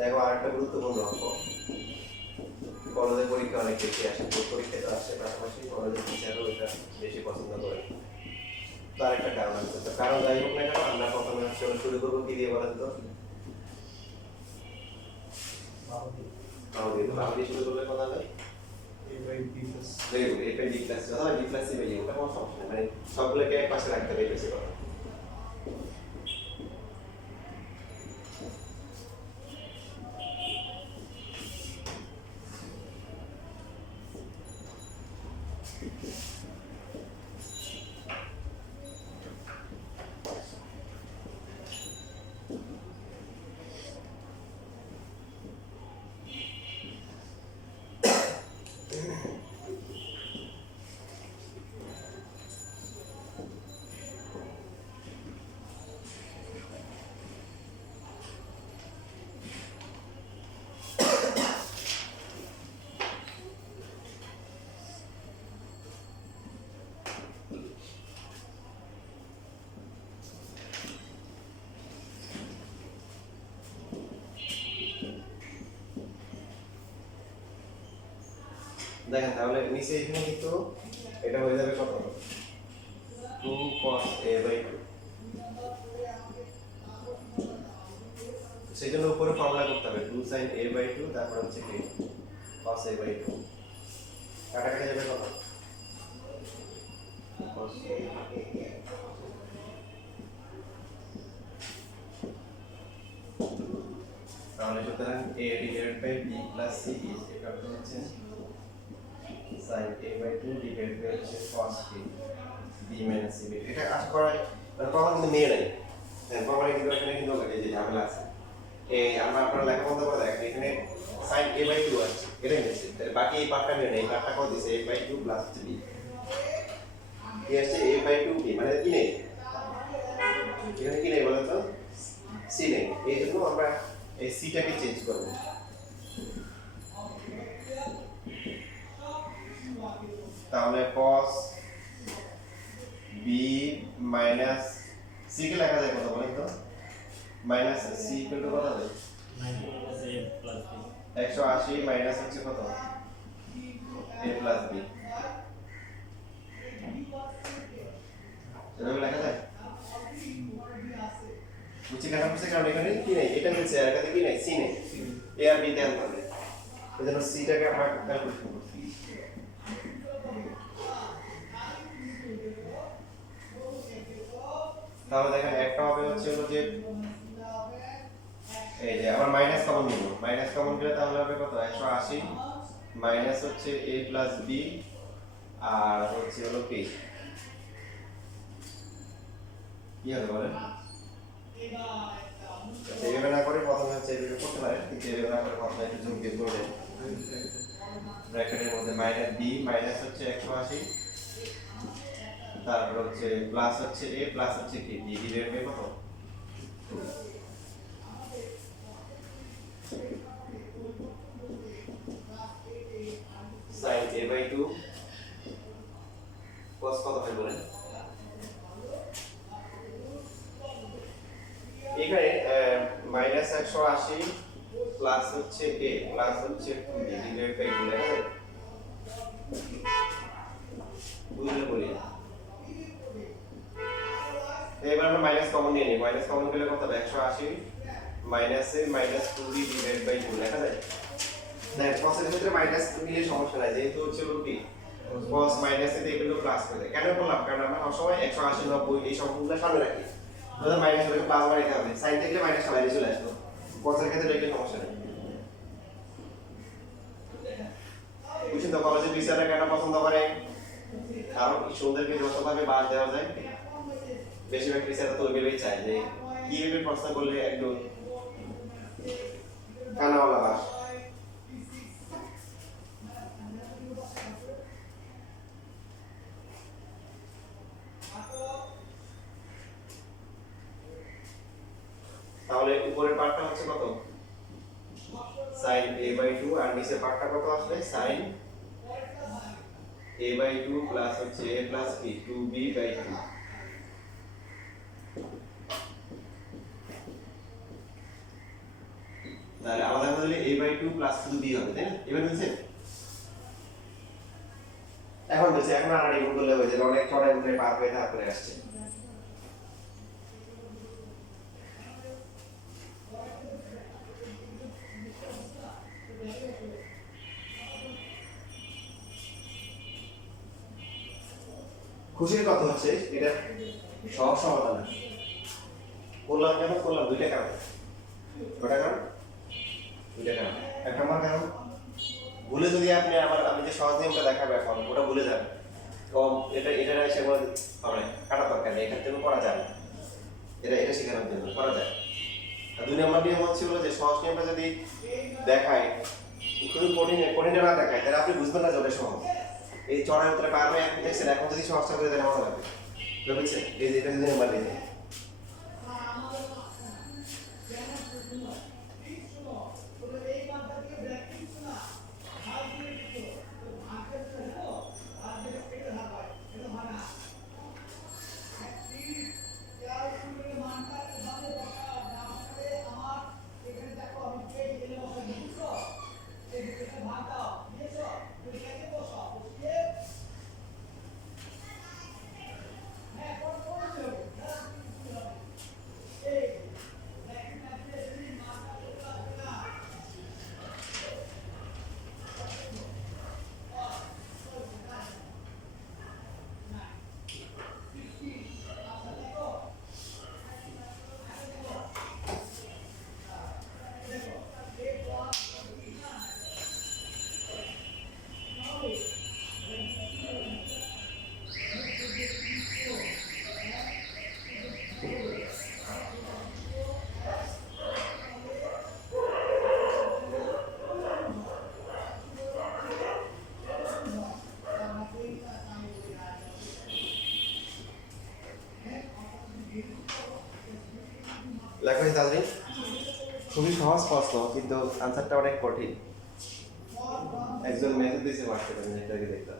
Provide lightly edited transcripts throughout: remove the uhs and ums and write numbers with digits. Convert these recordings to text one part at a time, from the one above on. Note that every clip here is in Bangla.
দেখো আরেকটা গুরুত্বপূর্ণ অঙ্ক, কলেজের পরীক্ষা অনেক বেশি আসে, পরীক্ষায় তো আসে, পাশাপাশি কলেজের টিচারও এটা বেশি পছন্দ করে। তো আরেকটা কারণ আছে, তো কারণ যাই হোক না কেন, আমরা প্রথমে হচ্ছে শুরু করবো কি দিয়ে বলেন তো? বাহু দিয়ে শুরু করলে কথা হবে ওটা কোনো সমস্যা নেই, মানে সবগুলোকে এক পাশে রাখতে হবে, বেশি কথা। দেখেন তাহলে নিচে এখানে কিন্তু এটা হয়ে যাবে কত, 2 cos a/2। সেই জন্য উপরে ফর্মুলা করতে হবে 2 sin a/2, তারপর হচ্ছে কি cos a/2। কাটাকাটি যাবে কত, cos তাহলে সুতরাং a divided by b plus c is equal to হচ্ছে sin a/2 divided by হচ্ছে cos b minus c। এটা আশা করা প্রমাণ কিন্তু মেয়ে নাই, হ্যাঁ প্রমাণে কিন্তু এখানে কিন্তু এই যে ঝামেলা আছে। এই আমরা আপনারা লেখা বন্ধ করে দেখেন, এখানে sin a/2 আছে, এটা নিচ্ছে, তাহলে বাকি এই পার্টটা নিয়ে নেই, পার্টটা কত দিছে a/2 প্লাস b, কি আসছে a/2 b, মানে কি নেই এখানে, কি নেই বলেন তো, c নেই। এই জন্য আমরা এই c টাকে চেঞ্জ করব। তাহলে cos b মাইনাস c কে লেখা যায় কত বলেন তো, মাইনাস c ইকুয়াল টু কত হবে, 180 মাইনাস হচ্ছে কত, a প্লাস b, এভাবে লেখা যায়। বুঝছি কেন বুঝছি, কারণ এখানে কি নেই, এটা নিচে আর এটাতে কি নেই, c নেই, a আর b তে আনতে হবে, এজন্য c টাকে আমরা ক্যালকুলেট করব। তাহলে দেখেন একটা হবে হচ্ছে হলো যে এই যে আবার মাইনাস কমন নিব, মাইনাস কমন গেলে তাহলে হবে কত, 180 মাইনাস হচ্ছে a প্লাস b আর হচ্ছে হলো p, কি হবে বলেন, এইভাবে না করে প্রথমে হচ্ছে এইভাবে করতে পারেন, কিন্তু এইভাবে না করে প্রথমে একটু যোগ বিয়োগ করবেন, ব্র্যাকেটের মধ্যে মাইনাস b মাইনাস হচ্ছে 180, তারপর হচ্ছে প্লাস হচ্ছে a প্লাস হচ্ছে কি b ডিভাইড বাই কত, sin a/2 cos কত হয় বলেন, এখানে মাইনাস 180 প্লাস হচ্ছে a প্লাস হচ্ছে 2b ডিভাইড বাই 2 লেখা যায়, বুঝলে বলি। এবার আমরা মাইনাস কমন নিয়ে নিই, মাইনাস কমন গেলে কত হবে, 180 minus A minus 2b divide by 2 লেখা যায়। দেখেন cos এর ক্ষেত্রে মাইনাস নিলে সমস্যা নাই, যেহেতু হচ্ছে কি cos মাইনাস এ এগুলো প্লাস করে দেয়, কেন বললাম, কারণ আমরা সবসময় 180 90 এই সংখ্যাগুলো সামনে রাখি, তাহলে মাইনাস হলে প্লাস বানাইতে হবে, sin থেকে মাইনাসটা বাইরে চলে আসলো, cos এর ক্ষেত্রে দেখলে সমস্যা নেই। বুঝছেন তো কলেজের টিচাররা কেন পছন্দ করে, কারণ সুন্দরকে যতভাবে বাদ দেওয়া যায়, বেশিরভাগ টিচাররা তো ওইভাবেই চায় যে কিভাবে প্রশ্ন করলে একটু কানাওয়ালা বাস। তাহলে উপরের পার্টটা হচ্ছে কত, sin a/2 আর নিচের পার্টটা কত আসবে, sin a/2 প্লাস হচ্ছে a প্লাস b 2b/2। তাহলে আলাদা করে দিলে a বাই 2 প্লাস শুধু b হবে তাই না? এবার বলছে এখন বলছে এখন আর গুণ করলে হয়ে যাবে, অনেক চড়াই উঠে পার হয়ে তারপরে আসছে। খুশির কথা হচ্ছে এটা সহজ সমাধান করলাম, কেন করলাম দুইটা কারণ। কটা কারণ? দুইটা কারণ। এক নম্বর কারণ, ভুলে যদি আপনি আমি যে সহজ নিয়মটা দেখাবো এখন ওটা ভুলে যান, কম এটা এসে বলে হবে কাটা দরকার নেই, এখান থেকে করা যায়, এটা শেখানোর জন্য করা যায়। আর দুই নম্বর নিয়ম হচ্ছে হলো যে সহজ নিয়মটা যদি দেখায় খুবই কঠিনটা না দেখায় তাহলে আপনি বুঝবেন না যে ওটা সহজ। এই চড়াই উত্তরে পারবে আপনি দেখছেন, এখন যদি সহজটা করে দেন মজা লাগবে, বুঝছেন? এই যে এটা যদি নাম্বার দিয়ে লেখা হয়েছে তাদের খুবই সহজ প্রশ্ন কিন্তু আনসারটা অনেক কঠিন। একজন মেসেজ দিয়েছে হোয়াটসঅ্যাপে, আমি এটাকে দেখলাম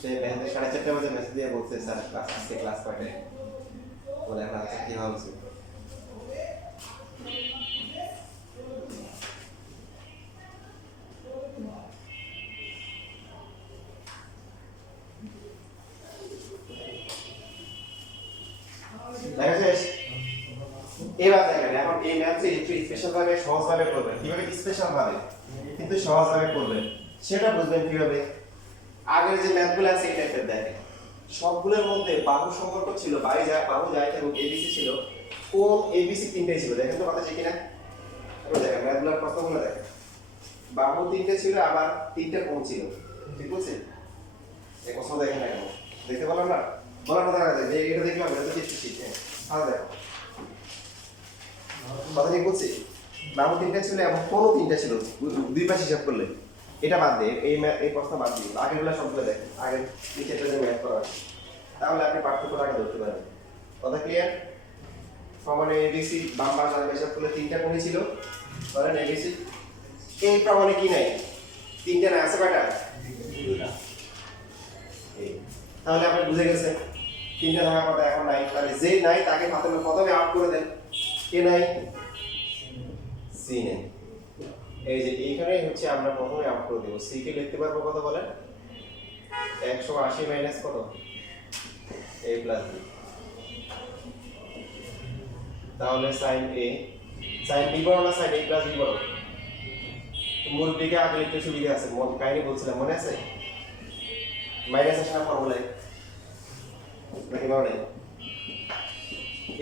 সে মেসেজ 4:30 বাজে মেসেজ দিয়ে বলছে স্যার আজকে ক্লাস কয়টায়, বলে এখন আজকে কি হচ্ছে। দেখা শেষ। এবার দেখেন এখন এই ম্যাথটি একটু স্পেশাল ভাবে সহজ ভাবে করবেন। কিভাবে স্পেশাল ভাবে কিন্তু সহজ ভাবে করবেন সেটা বুঝবেন কিভাবে। আগের যে ম্যাথগুলো আছে এই টাইপের দেখেন, সবগুলোর মধ্যে বাহু সম্পর্ক ছিল, বাহু যায় এবং এবিসি ছিল। কোন এবিসি তিনটাই ছিল, দেখেন তো কথা ঠিক কিনা। এবার দেখেন ম্যাথগুলোর প্রশ্নগুলো দেখেন, বাহু তিনটে ছিল আবার তিনটে কোণ ছিল, ঠিক আছে? এই প্রশ্ন দেখেন এখন দেখতে পারলাম না, বলার কথা না যে এটা দেখলাম এটা তো কিছু শিখে আর দেখো কথা ঠিক বলছি। বাহু তিনটা ছিল এবং কোণও তিনটা ছিল, দুই পাশে হিসাব করলে। এটা বাদ দিয়ে এই প্রশ্ন বাদ দিয়ে আগেরগুলো সবগুলো দেখেন, আগের নিচেটা যে ম্যাথ করা আছে তাহলে আপনি পার্থক্যটা আগে ধরতে পারবেন। কথা ক্লিয়ার? প্রমাণে এবিসি বাম পাশ আর হিসাব করলে তিনটা কোণই ছিল, ধরেন এবিসি। এই প্রমাণে কি নাই? তিনটা না, আছে কয়টা? তাহলে আপনি বুঝে গেছেন তিনটা থাকার কথা এখন নাই। তাহলে যে নাই তাকে প্রথমে আউট করে দেন। কে নাই? সি নেই। এই যে এইখানে হচ্ছে আমরা প্রথমে আউট করে দেব। সি কে লিখতে পারবো কত বলেন? 180 মাইনাস কত? a plus b। তাহলে sin b বড় না sin a প্লাস b বড়? মূল দিকে আগে লিখতে সুবিধা আছে, কাহিনী বলছিলাম মনে আছে? মাইনাস আসা ফর্মুলায় নাকি মনে নেই?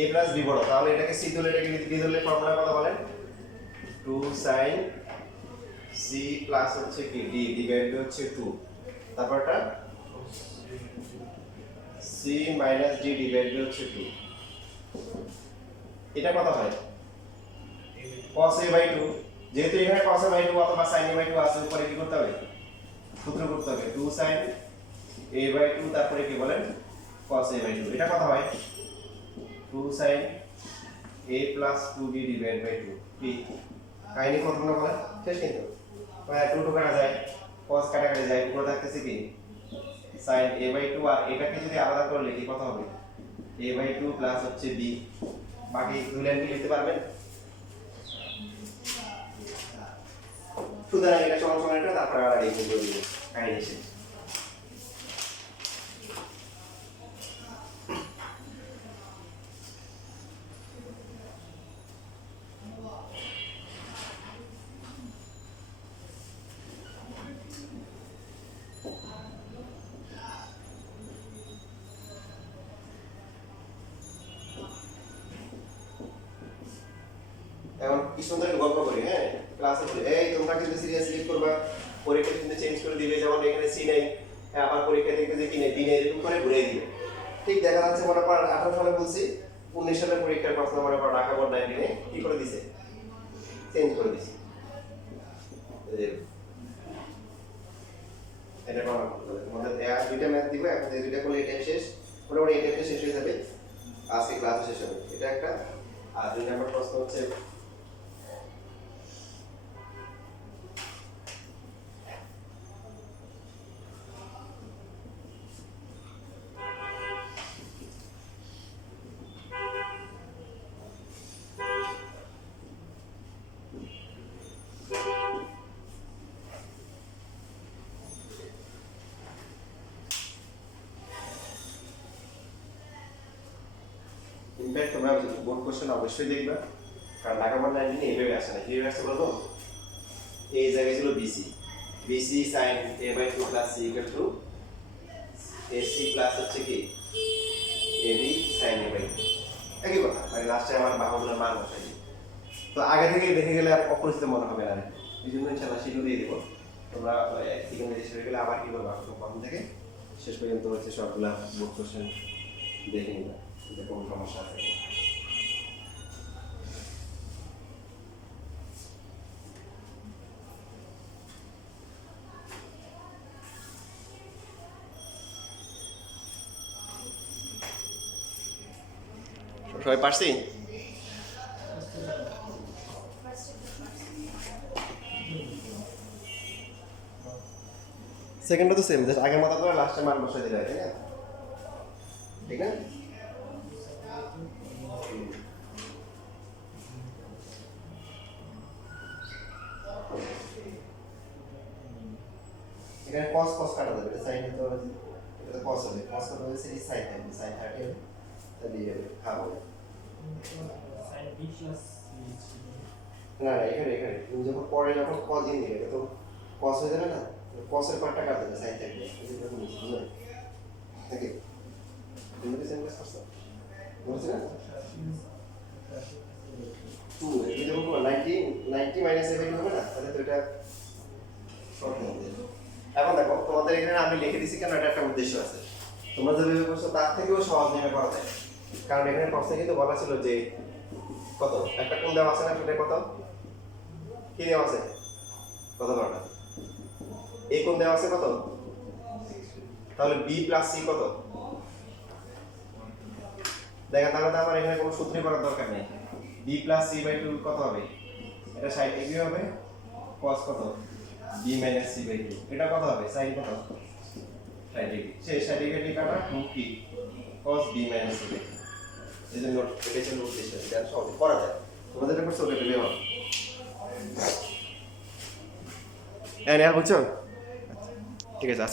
a প্লাস b বড়, তাহলে এটাকে c ধরলে এটাকে b ধরলে ফর্মুলা কত বলেন? 2 sin c প্লাস হচ্ছে কি d ডিভাইড হচ্ছে 2, তারপরটা c মাইনাস d ডিভাইড হচ্ছে 2। এটা কত হয়? cos a by 2। যেহেতু এখানে cos a বাই 2 অথবা sin a বাই 2 আছে, উপরে কি করতে হবে? সূত্র করতে হবে 2 sin a বাই 2, তারপরে কি বলেন? cos a by 2। এটা কত হয়? 2 sin a plus 2b divide by 2। কি কাহিনী কত না বলেন? শেষ কিন্তু 2 কাটা যায়, cos কাটা যায়, উপরে থাকতেছে কি sin a বাই 2। আর এটাকে যদি আলাদা করে লিখি কত হবে? a বাই 2 প্লাস হচ্ছে b। বাকি দুই লাইন কি লিখতে পারবেন? সুতরাং এটা সমান সমান এটা, তারপরে আর এই করে দিবে কাহিনী শেষ। এখন কি সুন্দর গল্প করি, হ্যাঁ ক্লাসে বলি এই তোমরা কিন্তু সিরিয়াস লিখ করবা, পরীক্ষা কিন্তু চেঞ্জ করে দিবে, যেমন এখানে সি নাই, হ্যাঁ আবার পরীক্ষা দেখবে যে কি নেই, ডি নেই, এরকম করে ঘুরে দিবে। ঠিক দেখা যাচ্ছে মনে কর 18 সালে বলছি, 19 সালের পরীক্ষার প্রশ্ন মনে কর ঢাকা বোর্ড 19 কি করে দিছে, চেঞ্জ করে দিছে। এটা প্রমাণ করতে হবে তোমাদের। দুইটা ম্যাথ দিব, এখন এই দুইটা করলে এটা শেষ, মোটামুটি এটা শেষ হয়ে যাবে, আজকে ক্লাস শেষ হবে। এটা একটা। আর 2 নম্বর প্রশ্ন হচ্ছে ইনফ্যাক্ট তোমরা বোর্ড কোশ্চেন অবশ্যই দেখবা, কারণ ঢাকা বোর্ড 19 এইভাবে আসে না। কিভাবে আসছে বলতো, এই জায়গায় ছিল BC, BC sin a/2 plus c equal to ac plus হচ্ছে কি ab sin a/2, একই কথা, মানে লাস্টে আমার বাহুগুলোর মান বসাই দিই। তো আগে থেকে দেখে গেলে আর অপরিচিত মনে হবে না, এই জন্য ইনশাআল্লাহ শিখে দিয়ে দেবো। তোমরা সেকেন্ড শেষ হয়ে গেলে আবার কি করবা, প্রথম থেকে শেষ পর্যন্ত হচ্ছে সবগুলা বোর্ড কোশ্চেন দেখে নিবা, এটা কোনো সমস্যা আছে। সবাই পারছি? সেকেন্ডটা তো সেম, জাস্ট আগের মতো করে লাস্টে মান বসাই দিলে হয়, তাই না? ঠিক না? এখানে cos cos কাটা যাবে, এটা sin হতে হবে, এটা cos হবে, cos কাটা হবে সিরিজ sin থাকবে, sin 30 হবে, তাহলে এই হবে খাবো sin b plus না না, এখানে তুমি যখন পরে যখন cos দিয়ে দিবে, এটা তো cos হয়ে যাবে না, cos এর পার্টটা কাটা যাবে, sin থাকবে, এটা তুমি বুঝছো নাকি? তুমি কি সেম ক্লাস করছো? বুঝছো না? 2 এটা যখন 90 মাইনাস a/2 হবে না, তাহলে তো এটা শর্ট হয়ে যাবে। এখন দেখো তোমাদের এখানে আমি লিখে দিছি কেন, এটা একটা উদ্দেশ্য আছে, তোমরা যেভাবে করছো তার থেকেও সহজ নিয়ে করা যায়। কারণ এখানে প্রশ্নে কিন্তু বলা ছিল যে কত একটা কোণ দেওয়া আছে না, সেটা কত কি দেওয়া আছে, কত বড়টা এই কোণ দেওয়া আছে কত, তাহলে b প্লাস c কত, দেখা তাহলে তো আমার এখানে কোনো সূত্রই করার দরকার নেই। b প্লাস c/2 কত হবে, এটা 60 ডিগ্রি হবে, cos কত b মাইনাস c/2, এটা কত হবে, sin কত 60 ডিগ্রি, সেই 60 ডিগ্রি কাটা 2 কি cos b মাইনাস c/2। এই যে নোট এটা ছিল উদ্দেশ্য, এটা সহজ করা যায়, তোমাদের এটা করতে ওটা পেলে হবে। এনে আর বুঝছো? ঠিক আছে।